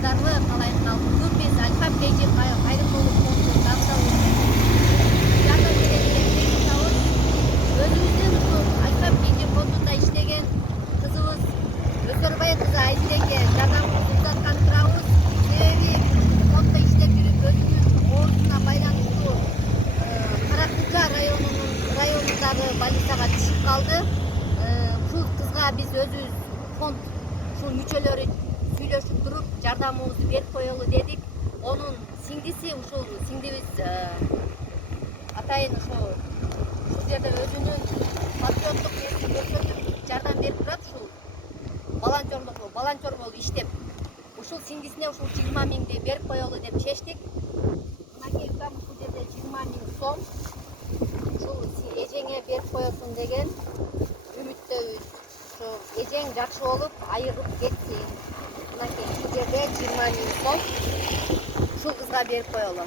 араласыздарбы калай калдык биз Альфа Пейджи кайрымдуулук фондунун жардам бере келе жатабыз. Өзүбүздүн ушул Альфа Пейджи фондунда иштеген кызыбыз Өсөрбай кызы Айзереге жардамыбызды узатканы турабыз. Себеби фонддо иштеп жүрүп өзүнүн оорусуна байланыштуу Каракулча районундагы больницага түшүп калды. Ушул кызга биз өзүбүз фонд ушул мүчөлөрү сүйлөшүп туруп жардамыбызды берип коелу дедик. Онун сиңдиси ушул сиңдибиз атайын ушул жерде өзүнүн патриоттук нерсин көрсөтүп жардам берип турат. Ушул волонтер болуп иштеп. Ушул сиңдисине ушул 20 миңди берип коелу деп чечтик. Мынакей укам ушул жерде 20 миң сом. Ушул эжеңе берип коесуң деген үмүттөбүз. Ошо эжең жакшы болуп, айыгып кетсин. Мынакей ушул жерде 20 миң сом ушул кызга берип коелу.